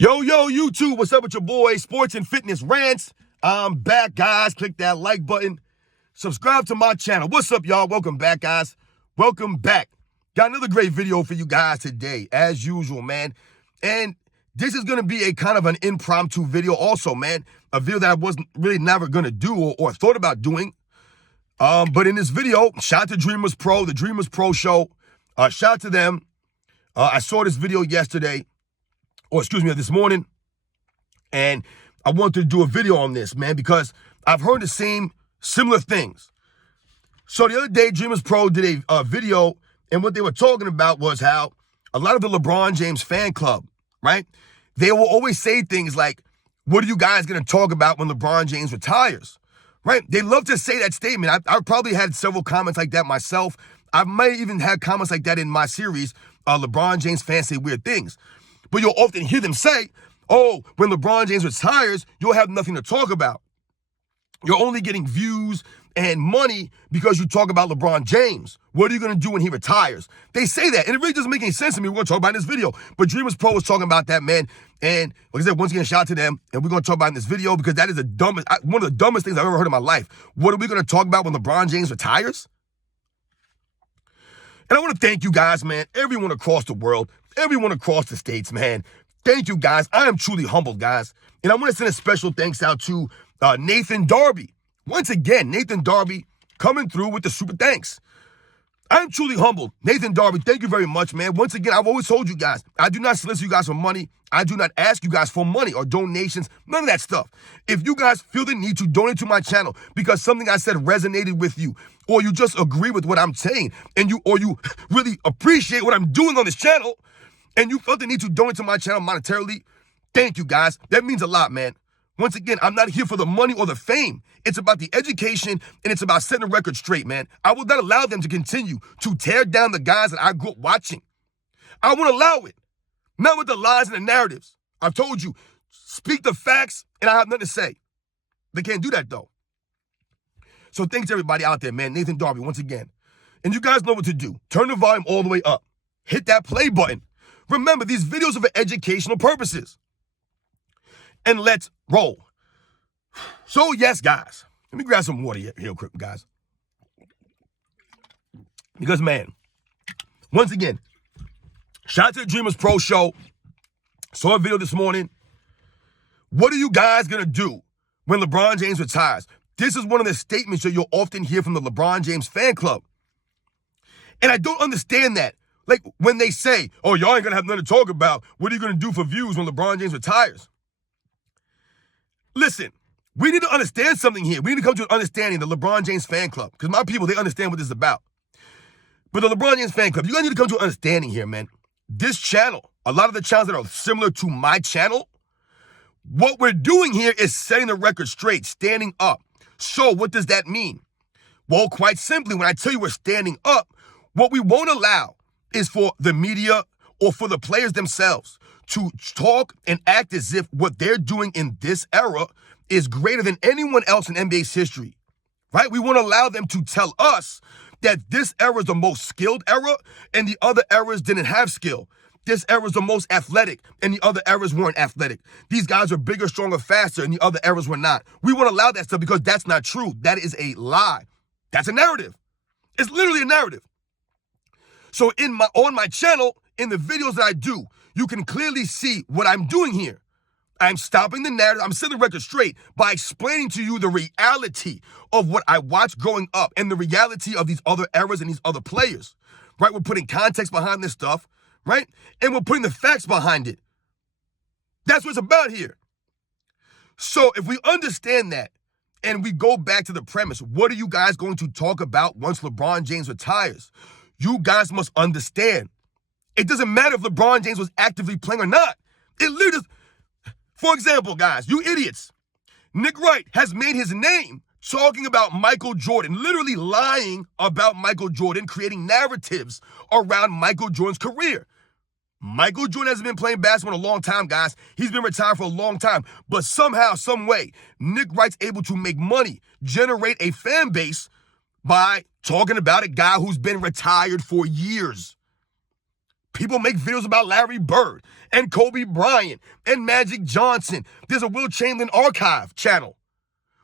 Yo, YouTube, what's up with your boy, Sports and Fitness Rants? I'm back, guys. Click that like button. Subscribe to my channel. What's up, y'all? Welcome back, guys. Welcome back. Got another great video for you guys today, as usual, man. And this is going to be a kind of an impromptu video also, man. A video that I wasn't really never going to do or thought about doing. But in this video, shout out to Dreamers Pro, the Dreamers Pro show. Shout out to them. I saw this video yesterday. This morning, and I wanted to do a video on this, man, because I've heard the similar things. So the other day, Dreamers Pro did a video, and what they were talking about was how a lot of the LeBron James fan club, right, they will always say things like, what are you guys going to talk about when LeBron James retires, right? They love to say that statement. I probably had several comments like that myself. I might even had comments like that in my series, LeBron James fans say weird things. But you'll often hear them say, oh, when LeBron James retires, you'll have nothing to talk about. You're only getting views and money because you talk about LeBron James. What are you going to do when he retires? They say that, and it really doesn't make any sense to me. We're going to talk about it in this video. But Dreamers Pro was talking about that, man. And like I said, once again, shout out to them. And we're going to talk about it in this video because that is one of the dumbest things I've ever heard in my life. What are we going to talk about when LeBron James retires? And I want to thank you guys, man, everyone across the world, everyone across the states, man. Thank you, guys. I am truly humbled, guys. And I want to send a special thanks out to Nathan Darby. Once again, Nathan Darby coming through with the super thanks. I'm truly humbled. Nathan Darby, thank you very much, man. Once again, I've always told you guys, I do not solicit you guys for money. I do not ask you guys for money or donations, none of that stuff. If you guys feel the need to donate to my channel because something I said resonated with you, or you just agree with what I'm saying, and you really appreciate what I'm doing on this channel, and you felt the need to donate to my channel monetarily, thank you, guys. That means a lot, man. Once again, I'm not here for the money or the fame. It's about the education, and it's about setting the record straight, man. I will not allow them to continue to tear down the guys that I grew up watching. I won't allow it. Not with the lies and the narratives. I've told you, speak the facts, and I have nothing to say. They can't do that, though. So thanks to everybody out there, man. Nathan Darby, once again. And you guys know what to do. Turn the volume all the way up. Hit that play button. Remember, these videos are for educational purposes. And let's roll. So, yes, guys. Let me grab some water here quick, guys. Because, man, once again, shout out to the Dreamers Pro show. Saw a video this morning. What are you guys going to do when LeBron James retires? This is one of the statements that you'll often hear from the LeBron James fan club. And I don't understand that. Like, when they say, oh, y'all ain't going to have nothing to talk about. What are you going to do for views when LeBron James retires? Listen, we need to understand something here. We need to come to an understanding, the LeBron James fan club. Because my people, they understand what this is about. But the LeBron James fan club, you guys need to come to an understanding here, man. This channel, a lot of the channels that are similar to my channel, what we're doing here is setting the record straight, standing up. So what does that mean? Well, quite simply, when I tell you we're standing up, what we won't allow is for the media or for the players themselves to talk and act as if what they're doing in this era is greater than anyone else in NBA's history, right? We won't allow them to tell us that this era is the most skilled era and the other eras didn't have skill. This era is the most athletic and the other eras weren't athletic. These guys are bigger, stronger, faster, and the other eras were not. We won't allow that stuff because that's not true. That is a lie. That's a narrative. It's literally a narrative. So on my channel, in the videos that I do, you can clearly see what I'm doing here. I'm stopping the narrative. I'm setting the record straight by explaining to you the reality of what I watched growing up and the reality of these other eras and these other players, right? We're putting context behind this stuff, right? And we're putting the facts behind it. That's what it's about here. So if we understand that and we go back to the premise, what are you guys going to talk about once LeBron James retires? You guys must understand. It doesn't matter if LeBron James was actively playing or not. It literally, for example, guys, you idiots, Nick Wright has made his name talking about Michael Jordan, literally lying about Michael Jordan, creating narratives around Michael Jordan's career. Michael Jordan hasn't been playing basketball in a long time, guys. He's been retired for a long time. But somehow, some way, Nick Wright's able to make money, generate a fan base by talking about a guy who's been retired for years. People make videos about Larry Bird and Kobe Bryant and Magic Johnson. There's a Will Chamberlain archive channel.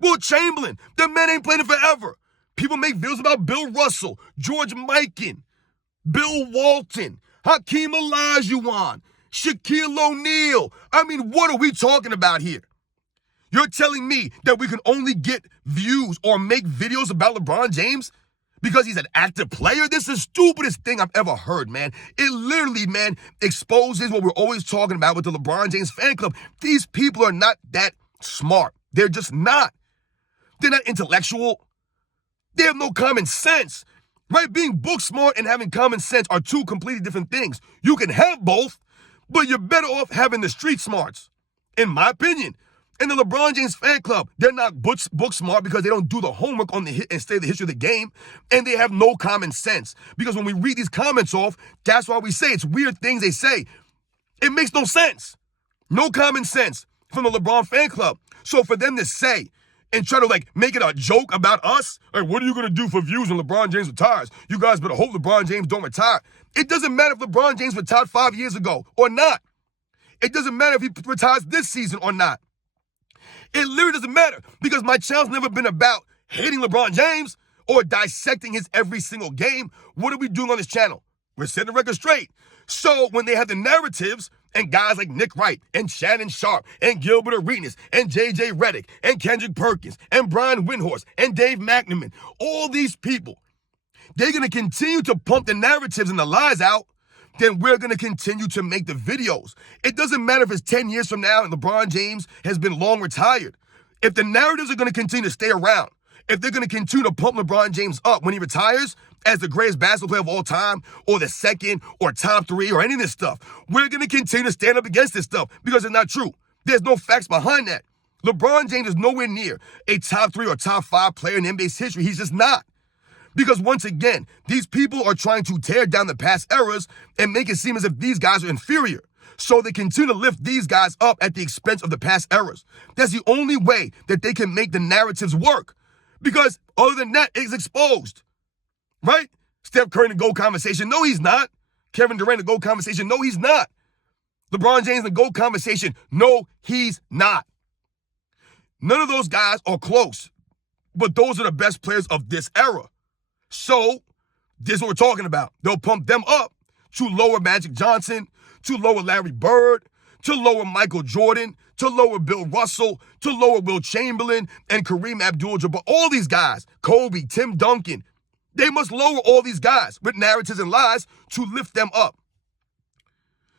Will Chamberlain, the man ain't played it forever. People make videos about Bill Russell, George Mikan, Bill Walton, Hakeem Olajuwon, Shaquille O'Neal. I mean, what are we talking about here? You're telling me that we can only get views or make videos about LeBron James because he's an active player? This is the stupidest thing I've ever heard, man. It literally, man, exposes what we're always talking about with the LeBron James fan club. These people are not that smart. They're just not. They're not intellectual. They have no common sense, right? Being book smart and having common sense are two completely different things. You can have both, but you're better off having the street smarts, in my opinion. And the LeBron James fan club, they're not book smart because they don't do the homework on the hit and study the history of the game, and they have no common sense. Because when we read these comments off, that's why we say it's weird things they say. It makes no sense. No common sense from the LeBron fan club. So for them to say and try to make it a joke about us, what are you gonna do for views when LeBron James retires? You guys better hope LeBron James don't retire. It doesn't matter if LeBron James retired 5 years ago or not. It doesn't matter if he retires this season or not. It literally doesn't matter because my channel's never been about hating LeBron James or dissecting his every single game. What are we doing on this channel? We're setting the record straight. So when they have the narratives and guys like Nick Wright and Shannon Sharp and Gilbert Arenas and J.J. Redick and Kendrick Perkins and Brian Windhorst and Dave McNamara, all these people, they're going to continue to pump the narratives and the lies out, then we're going to continue to make the videos. It doesn't matter if it's 10 years from now and LeBron James has been long retired. If the narratives are going to continue to stay around, if they're going to continue to pump LeBron James up when he retires as the greatest basketball player of all time or the second or top 3 or any of this stuff, we're going to continue to stand up against this stuff because it's not true. There's no facts behind that. LeBron James is nowhere near a top 3 or top 5 player in NBA's history. He's just not. Because once again, these people are trying to tear down the past eras and make it seem as if these guys are inferior. So they continue to lift these guys up at the expense of the past eras. That's the only way that they can make the narratives work. Because other than that, it's exposed. Right? Steph Curry in the GOAT conversation. No, he's not. Kevin Durant in the GOAT conversation. No, he's not. LeBron James in the GOAT conversation. No, he's not. None of those guys are close. But those are the best players of this era. So, this is what we're talking about. They'll pump them up to lower Magic Johnson, to lower Larry Bird, to lower Michael Jordan, to lower Bill Russell, to lower Will Chamberlain and Kareem Abdul-Jabbar. All these guys, Kobe, Tim Duncan, they must lower all these guys with narratives and lies to lift them up.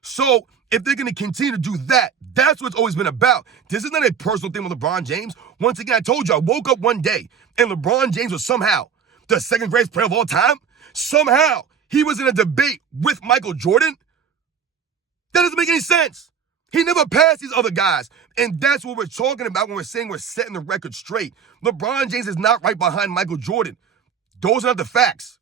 So, if they're going to continue to do that, that's what it's always been about. This is not a personal thing with LeBron James. Once again, I told you, I woke up one day and LeBron James was somehow the second greatest player of all time. Somehow, he was in a debate with Michael Jordan. That doesn't make any sense. He never passed these other guys. And that's what we're talking about when we're saying we're setting the record straight. LeBron James is not right behind Michael Jordan. Those are not the facts.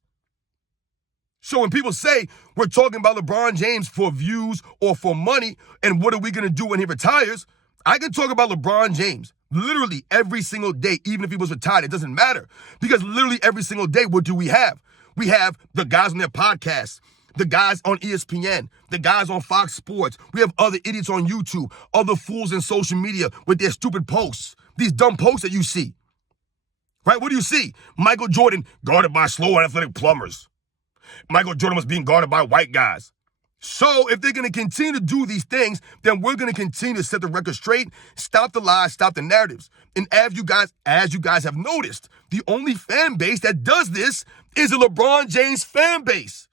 So when people say we're talking about LeBron James for views or for money, and what are we going to do when he retires, I can talk about LeBron James literally every single day, even if he was retired. It doesn't matter. Because literally every single day, what do we have? We have the guys on their podcasts, the guys on ESPN, the guys on Fox Sports. We have other idiots on YouTube, other fools in social media with their stupid posts, these dumb posts that you see. Right? What do you see? Michael Jordan guarded by slow and athletic plumbers. Michael Jordan was being guarded by white guys. So if they're going to continue to do these things, then we're going to continue to set the record straight, stop the lies, stop the narratives. And as you guys have noticed, the only fan base that does this is the LeBron James fan base.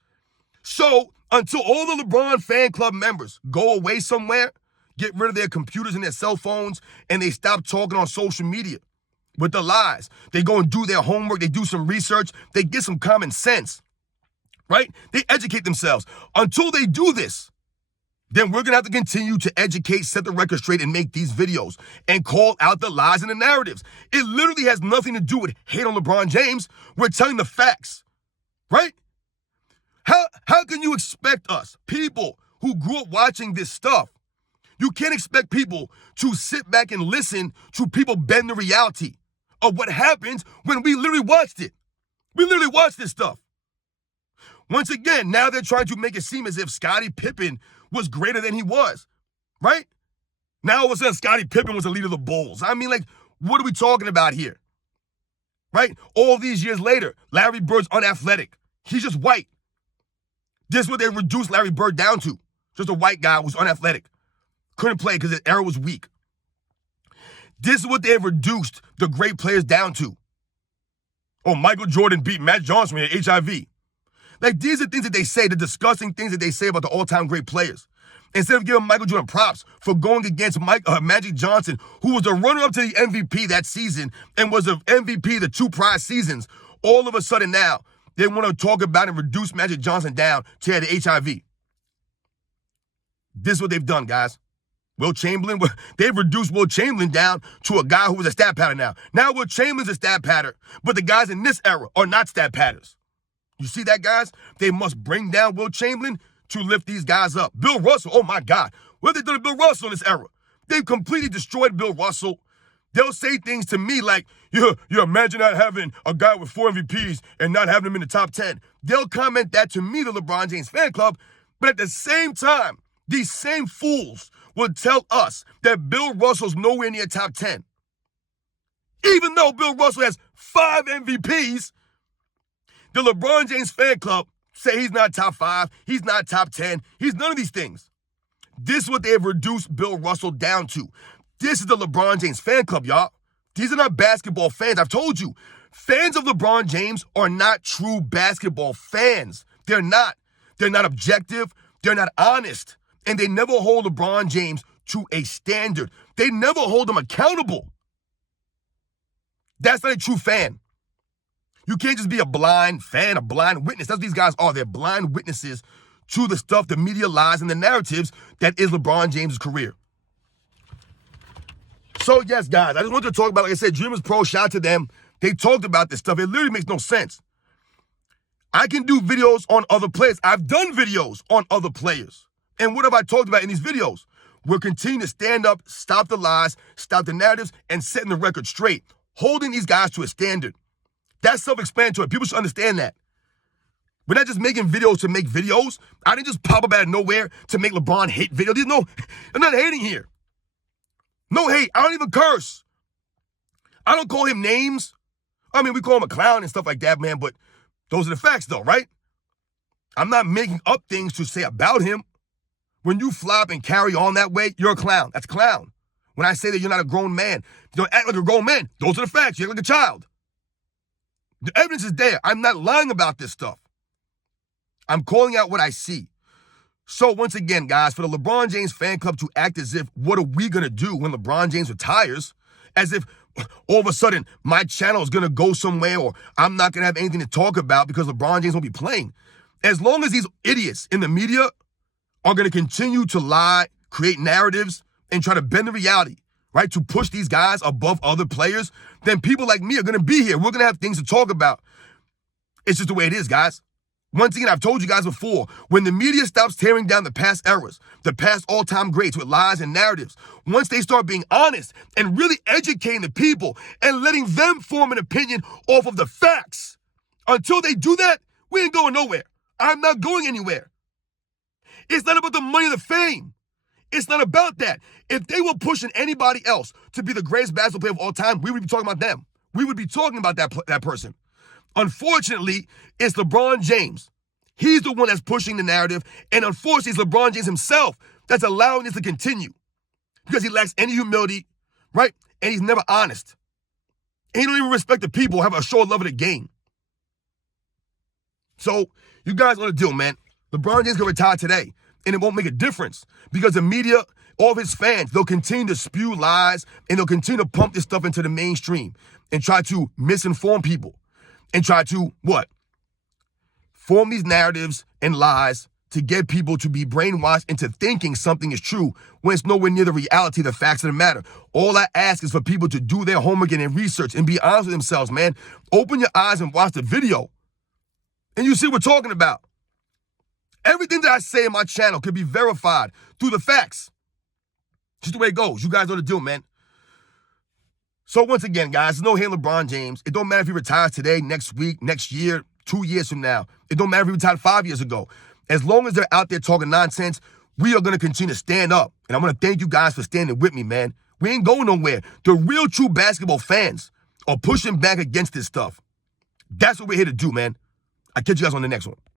So until all the LeBron fan club members go away somewhere, get rid of their computers and their cell phones, and they stop talking on social media with the lies, they go and do their homework, they do some research, they get some common sense. Right? They educate themselves. Until they do this, then we're going to have to continue to educate, set the record straight, and make these videos and call out the lies and the narratives. It literally has nothing to do with hate on LeBron James. We're telling the facts. Right? How can you expect us, people who grew up watching this stuff, you can't expect people to sit back and listen to people bend the reality of what happens when we literally watched it. We literally watched this stuff. Once again, now they're trying to make it seem as if Scottie Pippen was greater than he was, right? Now all of a sudden, Scottie Pippen was the leader of the Bulls. I mean, like, what are we talking about here? Right? All these years later, Larry Bird's unathletic. He's just white. This is what they reduced Larry Bird down to. Just a white guy who was unathletic. Couldn't play because his era was weak. This is what they have reduced the great players down to. Oh, Michael Jordan beat Matt Johnson with HIV. Like, these are things that they say, the disgusting things that they say about the all-time great players. Instead of giving Michael Jordan props for going against Magic Johnson, who was the runner-up to the MVP that season and was the MVP the 2 prior seasons, all of a sudden now, they want to talk about and reduce Magic Johnson down to have the HIV. This is what they've done, guys. Will Chamberlain, they've reduced Will Chamberlain down to a guy who was a stat pattern now. Now Will Chamberlain's a stat pattern, but the guys in this era are not stat patters. You see that, guys? They must bring down Will Chamberlain to lift these guys up. Bill Russell, oh my God. What have they done to Bill Russell in this era? They've completely destroyed Bill Russell. They'll say things to me like, you imagine not having a guy with 4 MVPs and not having him in the top 10. They'll comment that to me, the LeBron James fan club, but at the same time, these same fools will tell us that Bill Russell's nowhere near top 10. Even though Bill Russell has 5 MVPs, the LeBron James fan club say he's not top 5, he's not top 10, he's none of these things. This is what they have reduced Bill Russell down to. This is the LeBron James fan club, y'all. These are not basketball fans. I've told you, fans of LeBron James are not true basketball fans. They're not. They're not objective. They're not honest. And they never hold LeBron James to a standard. They never hold him accountable. That's not a true fan. You can't just be a blind fan, a blind witness. That's what these guys are. They're blind witnesses to the stuff, the media lies, and the narratives that is LeBron James' career. So, yes, guys, I just wanted to talk about, like I said, Dreamers Pro, shout out to them. They talked about this stuff. It literally makes no sense. I can do videos on other players. I've done videos on other players. And what have I talked about in these videos? We're continuing to stand up, stop the lies, stop the narratives, and setting the record straight. Holding these guys to a standard. That's self-explanatory. People should understand that. We're not just making videos to make videos. I didn't just pop up out of nowhere to make LeBron hate videos. No, I'm not hating here. No hate. I don't even curse. I don't call him names. I mean, we call him a clown and stuff like that, man, but those are the facts, though, right? I'm not making up things to say about him. When you flop and carry on that way, you're a clown. That's clown. When I say that you're not a grown man, you don't act like a grown man. Those are the facts. You act like a child. The evidence is there. I'm not lying about this stuff. I'm calling out what I see. So once again, guys, for the LeBron James fan club to act as if, what are we going to do when LeBron James retires? As if all of a sudden my channel is going to go somewhere or I'm not going to have anything to talk about because LeBron James won't be playing. As long as these idiots in the media are going to continue to lie, create narratives, and try to bend the reality, right, to push these guys above other players, then people like me are going to be here. We're going to have things to talk about. It's just the way it is, guys. Once again, I've told you guys before, when the media stops tearing down the past eras, the past all-time greats with lies and narratives, once they start being honest and really educating the people and letting them form an opinion off of the facts, until they do that, we ain't going nowhere. I'm not going anywhere. It's not about the money or the fame. It's not about that. If they were pushing anybody else to be the greatest basketball player of all time, we would be talking about them. We would be talking about that person. Unfortunately, it's LeBron James. He's the one that's pushing the narrative, and unfortunately, it's LeBron James himself that's allowing this to continue because he lacks any humility, right? And he's never honest. And he don't even respect the people, have a short love of the game. So, you guys know the deal, man. LeBron James can retire today, and it won't make a difference because the media, all of his fans, they'll continue to spew lies, and they'll continue to pump this stuff into the mainstream and try to misinform people and try to, what? Form these narratives and lies to get people to be brainwashed into thinking something is true when it's nowhere near the reality, the facts of the matter. All I ask is for people to do their homework and research and be honest with themselves, man. Open your eyes and watch the video, and you see what we're talking about. Everything that I say in my channel can be verified through the facts. Just the way it goes. You guys know the deal, man. So once again, guys, there's no hate on LeBron James. It don't matter if he retires today, next week, next year, 2 years from now. It don't matter if he retired 5 years ago. As long as they're out there talking nonsense, we are going to continue to stand up. And I want to thank you guys for standing with me, man. We ain't going nowhere. The real true basketball fans are pushing back against this stuff. That's what we're here to do, man. I'll catch you guys on the next one.